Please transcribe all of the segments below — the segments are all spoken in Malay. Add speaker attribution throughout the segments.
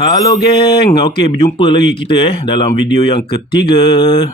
Speaker 1: Halo geng. Okey, berjumpa lagi kita eh dalam video yang ketiga.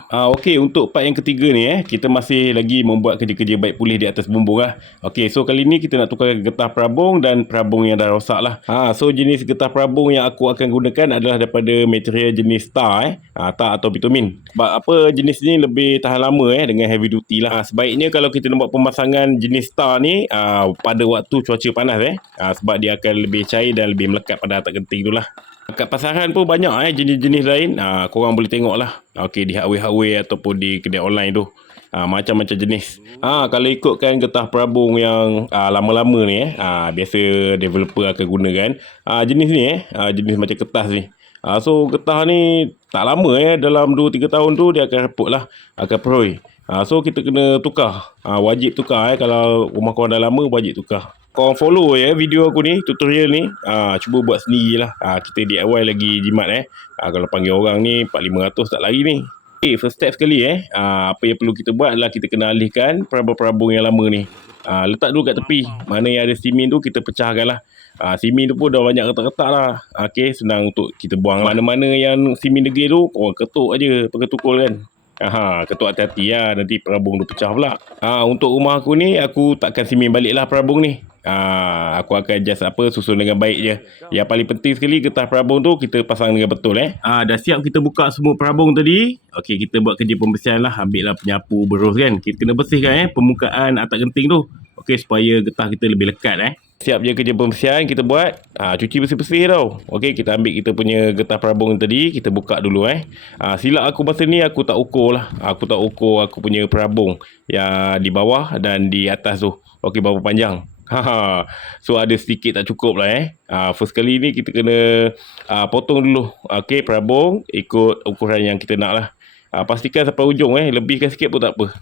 Speaker 1: Ah okey, untuk part yang ketiga ni eh, kita masih lagi membuat kerja-kerja baik pulih di atas bumbung lah. Okey, so kali ni kita nak tukar getah perabung dan perabung yang dah rosak lah. Ha, so jenis getah perabung yang aku akan gunakan adalah daripada material jenis tar eh. Ha, tar atau bitumin. Sebab apa jenis ni lebih tahan lama eh dengan heavy duty lah. Ha, sebaiknya kalau kita nak buat pemasangan jenis tar ni ha, pada waktu cuaca panas eh. Ha, sebab dia akan lebih cair dan lebih melekat pada atas genting tu lah. Kat pasaran pun banyak eh jenis-jenis lain. Ha, korang boleh tengok lah. Okey di hardware-hardware ataupun di kedai online tu. Ha, macam-macam jenis. Ha, kalau ikutkan getah perabung yang ha, lama-lama ni eh. Ha, biasa developer akan gunakan. Ha, jenis ni eh. Ha, jenis macam kertas ni. Ha, so getah ni tak lama eh. Dalam 2-3 tahun tu dia akan reput lah. Akan peroi. Ha, so kita kena tukar. Ha, wajib tukar eh. Kalau rumah korang dah lama wajib tukar korang follow ya video aku ni tutorial ni ha, cuba buat sendiri lah ha, kita DIY lagi jimat eh. Ha, kalau panggil orang ni 4500 tak lari ni. Okay, first step sekali eh. Ha, apa yang perlu kita buat adalah kita kena alihkan perabung-perabung yang lama ni. Ha, letak dulu kat tepi. Mana yang ada simin tu kita pecahkan lah. Ha, simin tu pun dah banyak retak-retak lah. Ok senang untuk kita buang. Mana-mana yang simin degil tu korang ketuk aja pakai tukul kan Aha, ketuk hati-hati lah. Nanti perabung tu pecah pula. Ha, untuk rumah aku ni, aku takkan simin balik lah perabung ni. Ha, aku akan adjust apa susun dengan baik je. Yang paling penting sekali getah perabung tu kita pasang dengan betul eh. Ha, dah siap kita buka semua perabung tadi. Okey kita buat kerja pembersihan lah. Ambil lah penyapu berus kan. Kita kena bersihkan eh permukaan atas genting tu. Okey supaya getah kita lebih lekat eh. Siap je kerja pembersihan kita buat. Ha, cuci bersih-bersih tau. Okey kita ambil kita punya getah perabung tadi. Kita buka dulu eh. Ha, silap aku masa ni aku tak ukur lah. Aku tak ukur aku punya perabung. Yang di bawah dan di atas tu. Okey berapa panjang. Ha, so ada sedikit tak cukup lah eh. Ha, first kali ni kita kena ha, potong dulu. Okay, perabung ikut ukuran yang kita nak lah. Ha, pastikan sampai ujung eh. Lebihkan sikit pun tak apa.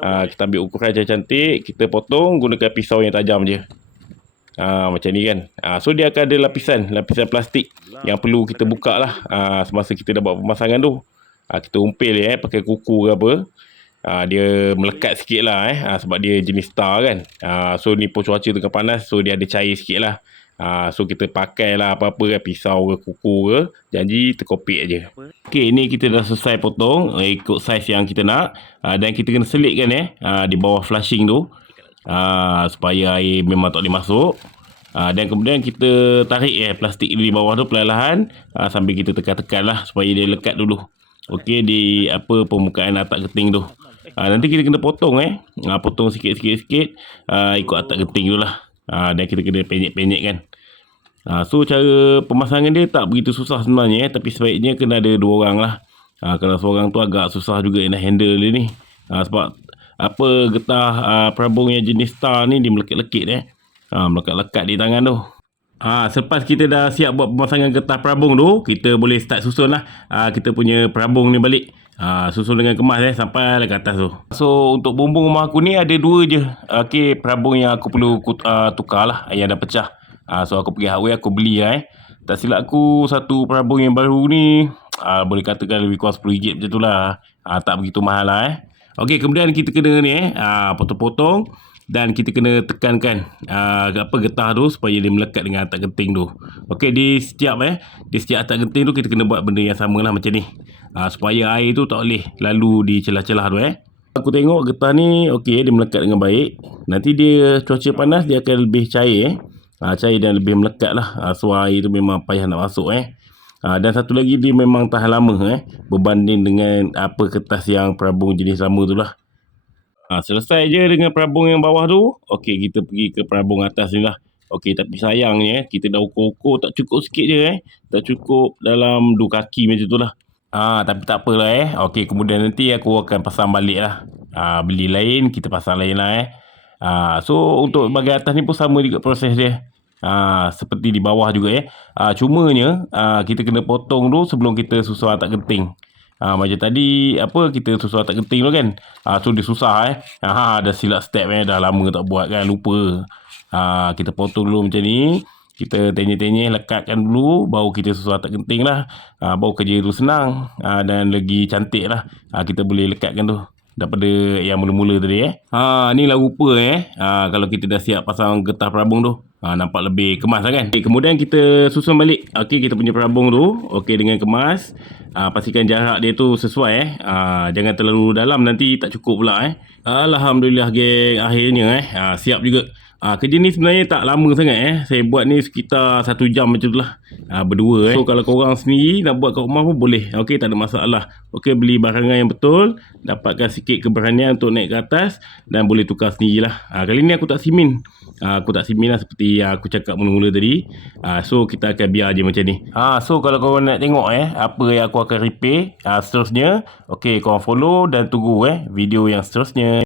Speaker 1: Ha, kita ambil ukuran cantik. Kita potong gunakan pisau yang tajam je. Ha, macam ni kan. Ha, so dia akan ada lapisan. Lapisan plastik yang perlu kita buka lah. Ha, semasa kita dah buat pemasangan tu. Ha, kita umpil eh. Pakai kuku ke apa ha, dia melekat sikit lah eh ha, sebab dia jenis star kan ha, so ni pun cuaca tengah panas so dia ada cair sikit lah ha, so kita pakai lah apa-apa kan pisau ke kuku ke janji terkopik aje. ok ni kita dah selesai potong eh, ikut saiz yang kita nak ha, dan kita kena selitkan eh ha, di bawah flushing tu ha, supaya air memang tak boleh masuk Ha, dan kemudian kita tarik eh plastik di bawah tu perlahan-lahan ha, sambil kita tekan-tekan lah supaya dia lekat dulu. Okey di apa permukaan atas keting tu. Ha, nanti kita kena potong eh. Ha, potong sikit-sikit sikit ha, ikut atas genting tu lah. Ha, dan kita kena penyek-penyek kan. Ha, so cara pemasangan dia tak begitu susah sebenarnya eh. Tapi sebaiknya kena ada dua orang lah. Ha, kalau seorang tu agak susah juga nak handle dia ni. Ha, sebab apa getah ha, perabung yang jenis star ni dia melekat-lekit eh. Ha, melekat-lekat di tangan tu. Ha, selepas kita dah siap buat pemasangan getah perabung tu, kita boleh start susun lah. Ha, kita punya perabung ni balik. Ha, susun dengan kemas eh, sampai ke atas tu. So, untuk bumbung rumah aku ni ada dua je. Okay, perabung yang aku perlu uh, tukar lah. Yang dah pecah. Ha, so, aku pergi hardware, aku beli lah eh. Tak silap aku, satu perabung yang baru ni, uh, boleh katakan lebih kurang RM10 macam tu lah. Ha, tak begitu mahal lah eh. Okay, kemudian kita kena ni eh, uh, potong-potong dan kita kena tekankan uh, apa getah tu supaya dia melekat dengan atas genting tu. Okey di setiap eh di setiap atas genting tu kita kena buat benda yang sama lah macam ni. Uh, supaya air tu tak boleh lalu di celah-celah tu eh. Aku tengok getah ni okey dia melekat dengan baik. Nanti dia cuaca panas dia akan lebih cair eh. Uh, cair dan lebih melekat lah. Uh, so air tu memang payah nak masuk eh. Uh, dan satu lagi dia memang tahan lama eh. Berbanding dengan apa kertas yang perabung jenis lama tu lah. Ha, selesai je dengan perabung yang bawah tu. Okey, kita pergi ke perabung atas ni lah. Okey, tapi sayangnya kita dah ukur-ukur tak cukup sikit je eh. Tak cukup dalam dua kaki macam tu lah. Ha, tapi tak apalah eh. Okey, kemudian nanti aku akan pasang balik lah. Ha, beli lain, kita pasang lain lah eh. Ha, so, untuk bahagian atas ni pun sama juga proses dia. Ha, seperti di bawah juga eh. Ha, cumanya, ha, kita kena potong tu sebelum kita susun atas genting. Ha, macam tadi apa kita susah tak genting tu kan. Ha, so dia susah eh. Ha, ada silap step eh. Dah lama tak buat kan. Lupa. Ha, kita potong dulu macam ni. Kita tenyeh-tenyeh lekatkan dulu. Baru kita susah tak genting lah. Ha, baru kerja tu senang. Ha, dan lagi cantik lah. Ha, kita boleh lekatkan tu. Daripada yang mula-mula tadi eh. Ha, ni lah rupa eh. Ha, kalau kita dah siap pasang getah perabung tu. Ha, nampak lebih kemas lah kan. Okay, kemudian kita susun balik. Okey, kita punya perabung tu. Okey, dengan kemas. Ha, pastikan jarak dia tu sesuai eh. Ha, jangan terlalu dalam nanti tak cukup pula eh. Alhamdulillah geng. Akhirnya eh. Ha, siap juga. Ha, kerja ni sebenarnya tak lama sangat eh. Saya buat ni sekitar satu jam macam tu lah. Ha, berdua eh. So kalau korang sendiri nak buat kat rumah pun boleh. Okey, tak ada masalah. Okey, beli barangan yang betul. Dapatkan sikit keberanian untuk naik ke atas. Dan boleh tukar sendirilah. Ha, kali ni aku tak simin. Ha, aku tak simin lah seperti yang aku cakap mula-mula tadi. Ha, so kita akan biar je macam ni. Ha, so kalau korang nak tengok eh. Apa yang aku akan repair. Ha, seterusnya. Okey, korang follow dan tunggu eh. Video yang seterusnya.